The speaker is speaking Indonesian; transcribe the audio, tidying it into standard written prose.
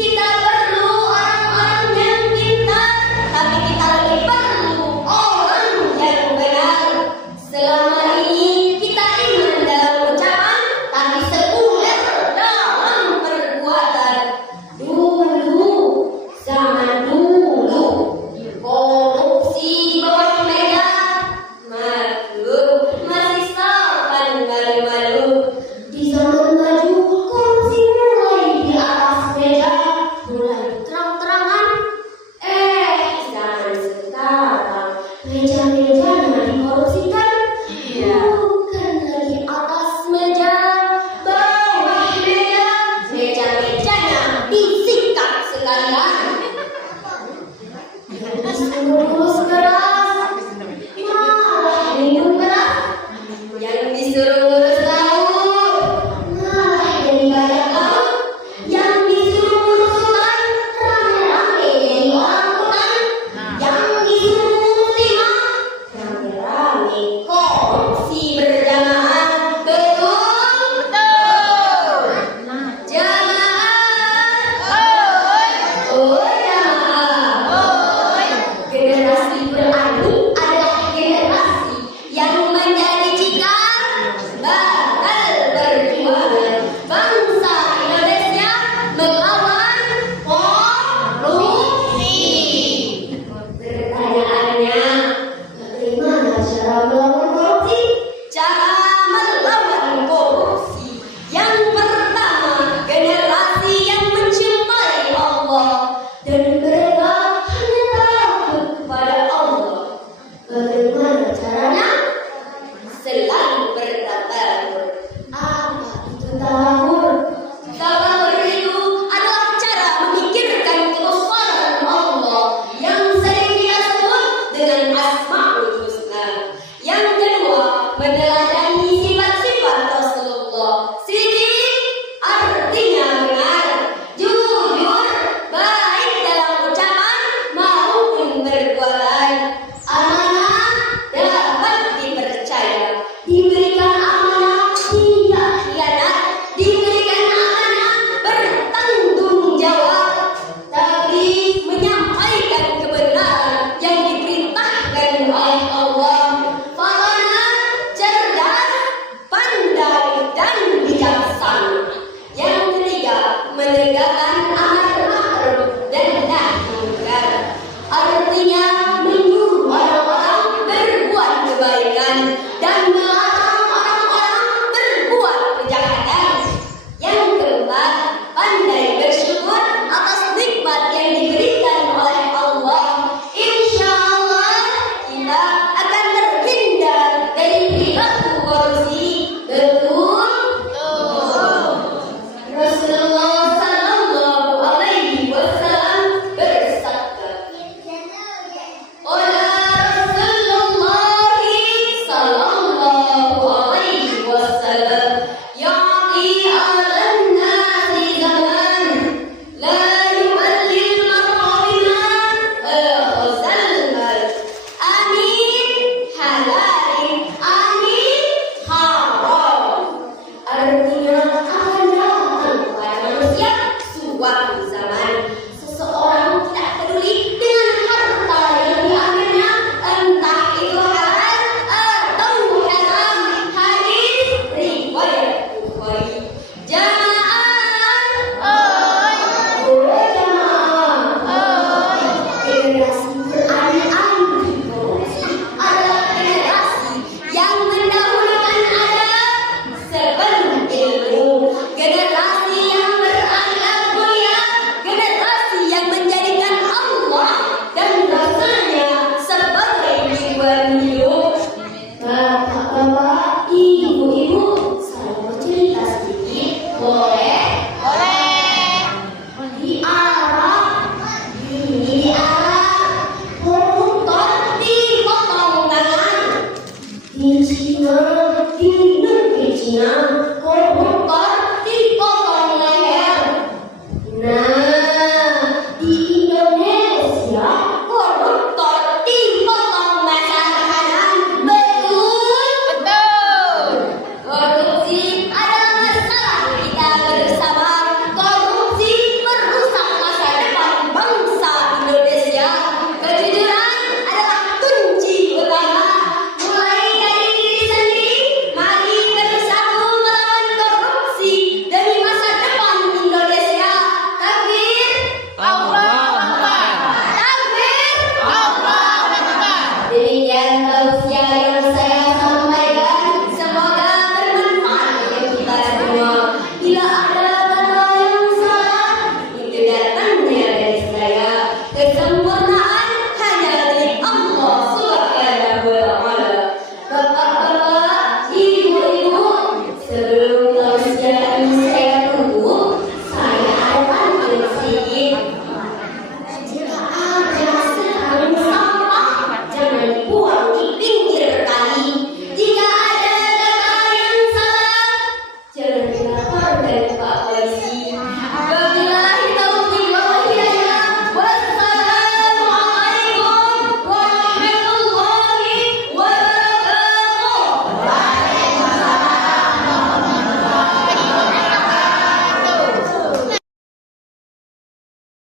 Kita perlu orang-orang yang pintar, tapi kita lebih perlu orang yang benar. Selama ini kita iman dalam ucapan, tapi sekuler dalam perbuatan. Dulu, zaman dulu, korupsi di bawah meja, maklum masih sopan malu-malu. Di zaman maju, korupsi mulai di atas meja, mulai terang-terangan. Zaman sekarang meja-mejanya dikorupsikan, bukan lagi atas meja, bawah meja, meja-mejanya disikat sekalian. Disuruh lurus keras, malah minum keras. Yang disuruh lurus laut, malah jadi banyak laut. Yang disuruh lurus hutan, rame-rame jadi orang hutan. Yang disuruh lurus lima, rame-rame korupsi berjamaah. Betul? Betul. Jamaah. Oh jamaah. Generasi berani adalah generasi yang menjadi cikal bakal perjuangan bangsa Indonesia melawan korupsi. Pertanyaannya, bagaimana cara melawan korupsi? Cara melawan korupsi yang pertama, generasi yang mencintai Allah dan mereka hanya takut kepada Allah. Bagaimana caranya? Selalu bertatabur. Apa itu tatabur? Tatabur itu adalah cara memikirkan kebesaran Allah yang sering kita sebut dengan Asmaul Husna. Yang kedua, meneladani sifat-sifat Rasulullah. Siddiq artinya benar, jujur, baik dalam ucapan maupun perbuatan. Amanah dapat dipercaya, diberikan amanah tidak khianat, diberikan amanah bertanggung jawab, tapi menyampaikan kebenaran yang diperintahkan oleh Allah. Fahana, cerdas, pandai dan bijaksana. Yang ketiga, menegakkan amar ma'ruf dan nahi munkar. Artinya menyuruh orang-orang berbuat kebaikan dan melarang orang-orang berbuat kejahatan. Yang keempat, pandai bersyukur atas nikmat yang diberikan oleh Allah. Insya Allah kita akan terhindar dari perilaku korupsi. Betul? Rasulullah Sallallahu Alaihi Wasallam bersabda, Qala Rasulullah Sallallahu Alaihi Wasallam, Ya'ti alan nasi zaman, la yuballil mar'abiman, ghazal mal. Amin, halalin, amin, haram. Artinya akan datang kepada manusia suatu zaman